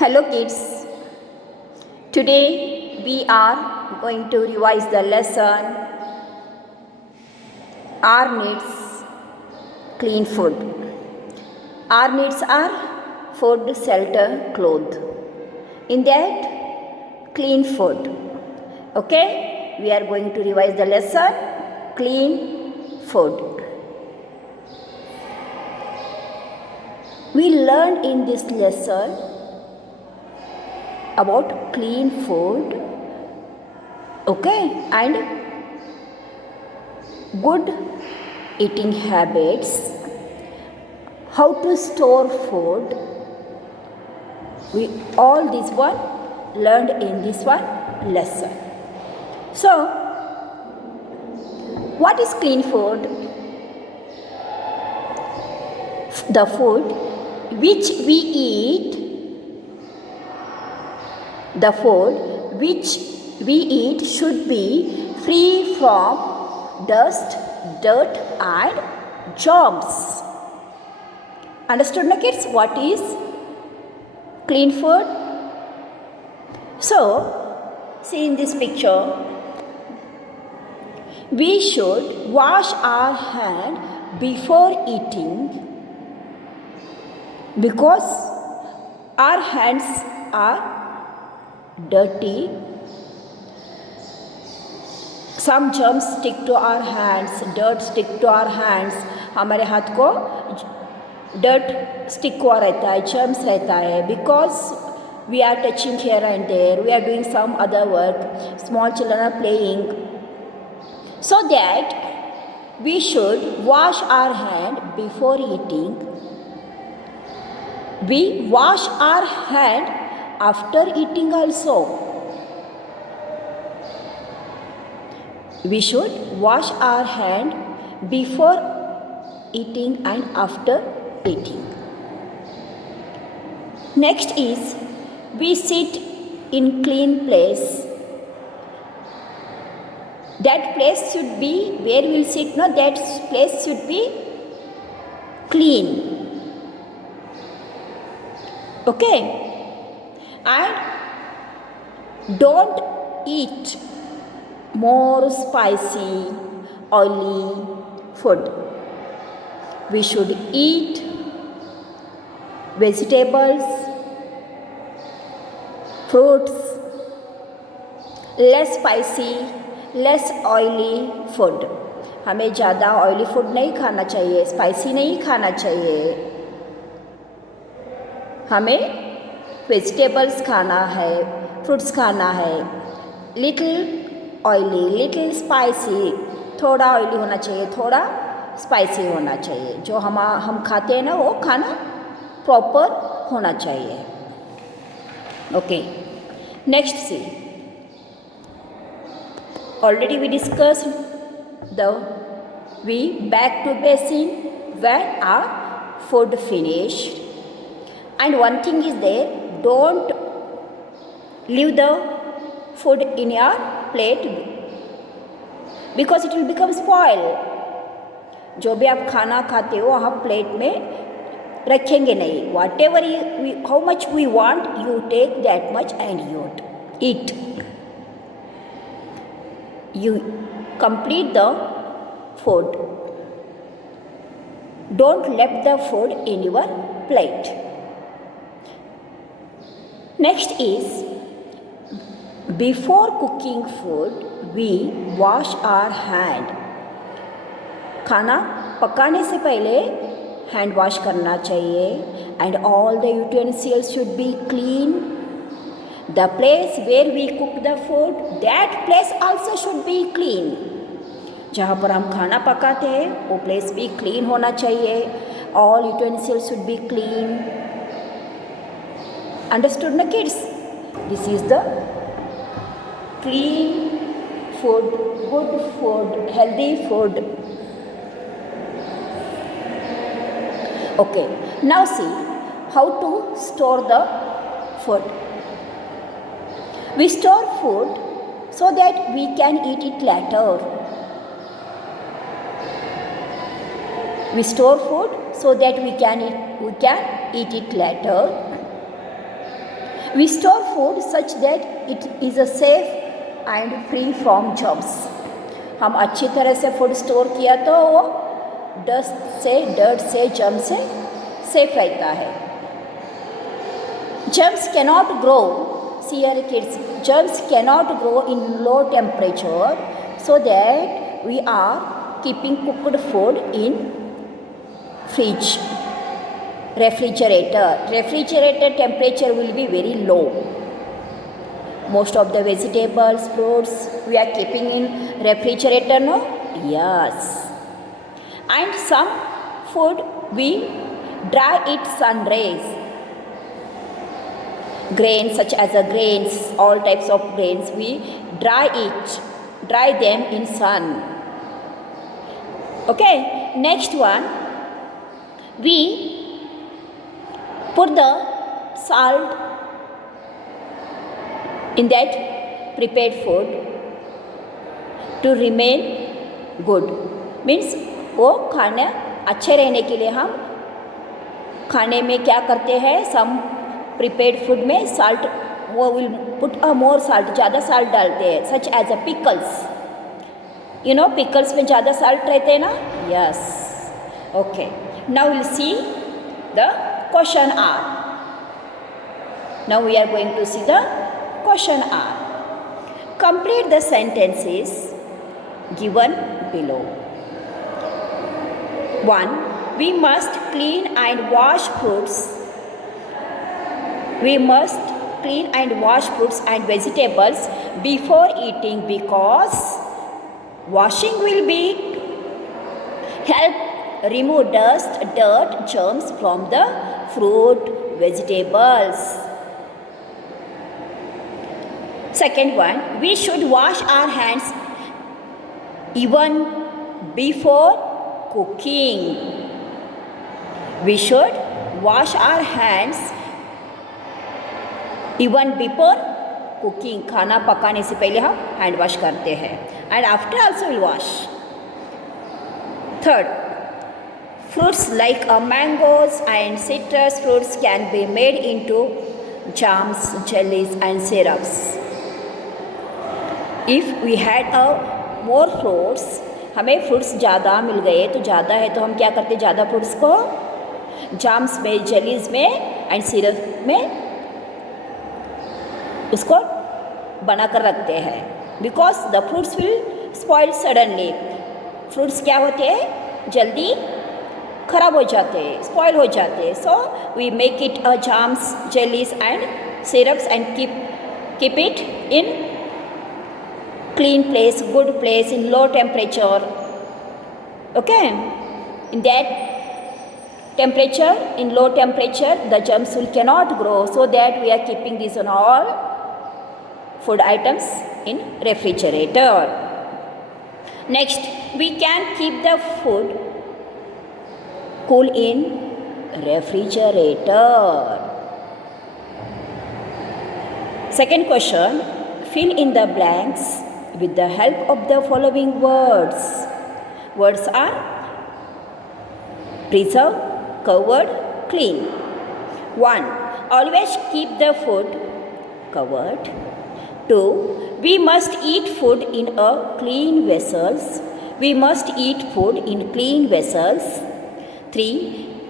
Hello kids, today we are going to revise the lesson Our needs clean food. Our needs are food, shelter, clothes. In that, clean food. Okay, we are going to revise the lesson clean food. We learned in this lesson about clean food, okay, and good eating habits, how to store food. We all this one learned in this one lesson. So, what is clean food? The food which we eat, the food which we eat should be free from dust, dirt and germs. Understood na kids? What is clean food? So, see in this picture, we should wash our hand before eating because our hands are dirty. Some germs stick to our hands, dirt stick to our hands. हमारे हाथ को dirt stick हुआ रहता है, germs रहता है because we are touching here and there, we are doing some other work, small children are playing. So that we should wash our hand before eating. We wash our hand after eating also. We should wash our hand before eating and after eating. Next is we sit in clean place. That place should be where we will sit. No, that place should be clean. Okay. And don't eat more spicy, oily food. We should eat vegetables, fruits, less spicy, less oily food. हमें ज़्यादा oily food नहीं खाना चाहिए, spicy नहीं खाना चाहिए. हमें vegetables खाना है, फ्रूट्स खाना है. लिटिल ऑयली, लिटिल स्पाइसी, थोड़ा ऑयली होना चाहिए, थोड़ा स्पाइसी होना चाहिए. जो हम खाते हैं ना वो खाना प्रॉपर होना चाहिए. Okay, next C. Already we discussed we back to basin when our food finished. And one thing is there, don't leave the food in your plate because it will become spoil. जो भी आप खाना खाते हो आप plate में रखेंगे नहीं. Whatever how much we want, you take that much and you eat. You complete the food. Don't leave the food in your plate. Next is, before cooking food, we wash our hand. खाना पकाने से पहले hand wash करना चाहिए. And all the utensils should be clean. The place where we cook the food, that place also should be clean. जहाँ पर हम खाना पकाते हैं वो place भी clean होना चाहिए. All utensils should be clean. Understood na kids? This is the clean food, good food, healthy food. Okay, now see how to store the food. We store food so that we can eat it later. We store food so that we can eat it later. We store food such that it is a safe and free from germs. हम अच्छी तरह से food store किया तो वो dust से, dirt से, germ से सेफ रहता है. Germs cannot grow. See here kids, germs cannot grow in low temperature, so that we are keeping cooked food in fridge, refrigerator. Refrigerator temperature will be very low. Most of the vegetables, fruits we are keeping in refrigerator, no? Yes. And some food we dry it sun rays. Grains such as grains, all types of grains, we dry them in sun. Okay, next one, we put the salt in that prepared food to remain good. Means वो खाने अच्छे रहने के लिए हम खाने में क्या करते हैं, सम प्रिपेयर्ड फूड में साल्ट, वो will put a more salt, ज़्यादा साल्ट डालते हैं. Such as a pickles, you know pickles में ज़्यादा साल्ट रहते हैं ना. Yes. Okay, now will see the question are. Now we are going to see the question are. Complete the sentences given below. 1. We must clean and wash fruits. We must clean and wash fruits and vegetables before eating because washing will be help remove dust, dirt, germs from the fruit, vegetables. Second one, we should wash our hands even before cooking. We should wash our hands even before cooking. खाना पकाने से पहले हम hand wash करते हैं. And after also will wash. Third, fruits like mangoes and citrus fruits can be made into jams, jellies and syrups. If we had more fruits, हमें fruits ज़्यादा मिल गए तो ज़्यादा है तो हम क्या करते हैं, ज़्यादा फ्रूट्स को जाम्स में, जेलीज में एंड सिरप में उसको बना कर रखते हैं. Because the fruits will spoil suddenly. Fruits क्या होते हैं, जल्दी खराब हो जाते हैं, स्पॉइल हो जाते हैं. So we make it a jams, jellies and syrups and keep it in clean place, good place, in low temperature. Okay, in that temperature, in low temperature, the germs will cannot grow, so that we are keeping these on all food items in refrigerator. Next, we can keep the food cool in refrigerator. Second question, fill in the blanks with the help of the following words. Words are preserve, covered, clean. 1. Always keep the food covered. 2. We must eat food in a clean vessels. We must eat food in clean vessels. 3.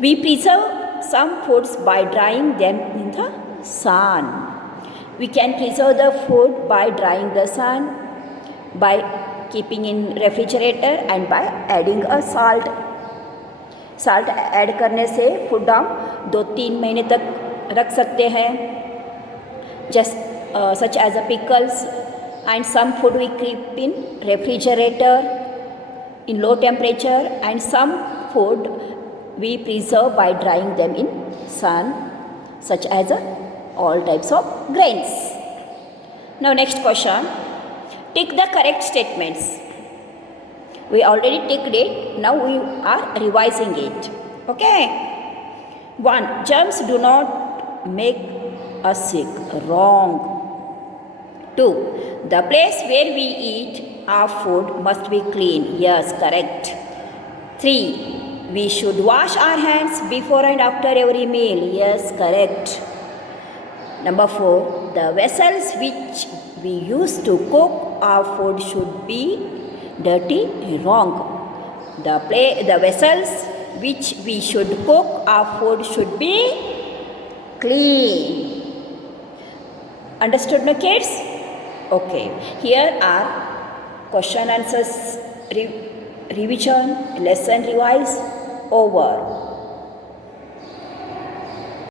We preserve some foods by drying them in the sun. We can preserve the food by drying the sun, by keeping in refrigerator and by adding a salt. Salt add करने से food हम 2-3 महीने तक रख सकते हैं. Just such as a pickles, and some food we keep in refrigerator in low temperature, and some food we preserve by drying them in sun, such as all types of grains. Now next question. Tick the correct statements. We already ticked it. Now we are revising it. Okay. 1. Germs do not make us sick. Wrong. 2. The place where we eat our food must be clean. Yes, correct. 3. We should wash our hands before and after every meal. Yes, correct. Number 4, the vessels which we use to cook our food should be dirty. Wrong. The vessels which we should cook our food should be clean. Understood, no kids? Okay. Here are question answers revision, lesson revise over.